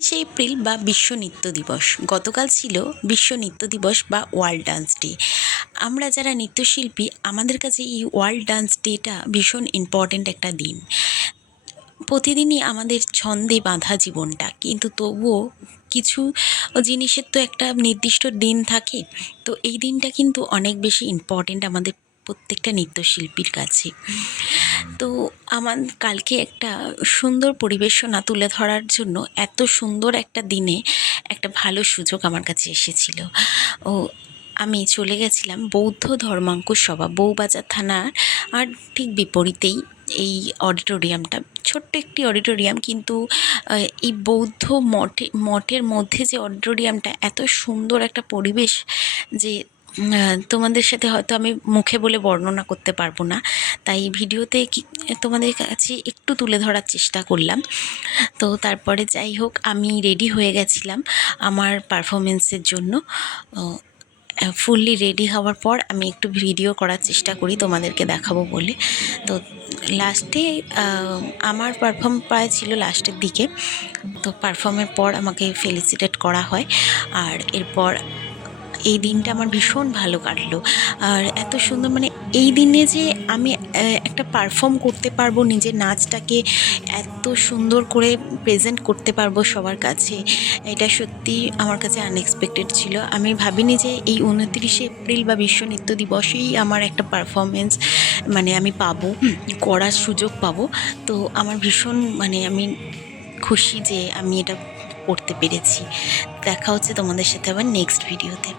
April বা বিশ্ব নৃত্য দিবস। গতকাল ছিল বিশ্ব নৃত্য দিবস বা ওয়ার্ল্ড ডান্স ডে। আমরা যারা নৃত্যশিল্পী আমাদের কাছে এই ওয়ার্ল্ড ডান্স ডেটা ভীষণ ইম্পর্ট্যান্ট একটা দিন। প্রতিদিনই আমাদের ছন্দে বাঁধা জীবনটা, কিন্তু তবুও কিছু জিনিসের তো একটা নির্দিষ্ট দিন থাকে। তো এই দিনটা কিন্তু অনেক বেশি ইম্পর্ট্যান্ট আমাদের প্রত্যেকটা নৃত্যশিল্পীর কাছে। তো আমার কালকে একটা সুন্দর পরিবেশনা তুলে ধরার জন্য এত সুন্দর একটা দিনে একটা ভালো সুযোগ আমার কাছে এসেছিল। ও আমি চলে গেছিলাম বৌদ্ধ ধর্মাঙ্কুর সভা, বউবাজার থানার আর ঠিক বিপরীতেই এই অডিটোরিয়ামটা। ছোট্ট একটি অডিটোরিয়াম, কিন্তু এই বৌদ্ধ মঠের মধ্যে যে অডিটোরিয়ামটা, এত সুন্দর একটা পরিবেশ যে তোমাদের সাথে হয়তো আমি মুখে বলে বর্ণনা করতে পারবো না। তাই ভিডিওতে তোমাদের কাছে একটু তুলে ধরার চেষ্টা করলাম। তো তারপরে যাই হোক, আমি রেডি হয়ে গেছিলাম আমার পারফরমেন্সের জন্য। ফুললি রেডি হওয়ার পর আমি একটু ভিডিও করার চেষ্টা করি তোমাদেরকে দেখাবো বলে। তো লাস্টে আমার পারফর্ম প্রায় ছিল লাস্টের দিকে। তো পারফর্মের পর আমাকে ফেলিসিটেট করা হয়। আর এরপর এই দিনটা আমার ভীষণ ভালো কাটলো। আর এত সুন্দর, মানে এই দিনে যে আমি একটা পারফর্ম করতে পারবো, নিজের নাচটাকে এত সুন্দর করে প্রেজেন্ট করতে পারবো সবার কাছে, এটা সত্যি আমার কাছে আনএক্সপেক্টেড ছিল। আমি ভাবিনি যে এই 29শে এপ্রিল বা বিশ্ব নৃত্য দিবসেই আমার একটা পারফরমেন্স মানে আমি পাবো, করার সুযোগ পাবো। তো আমার ভীষণ আমি খুশি যে আমি এটা করতে পেরেছি। দেখা হচ্ছে তোমাদের সাথে আবার নেক্সট ভিডিওতে।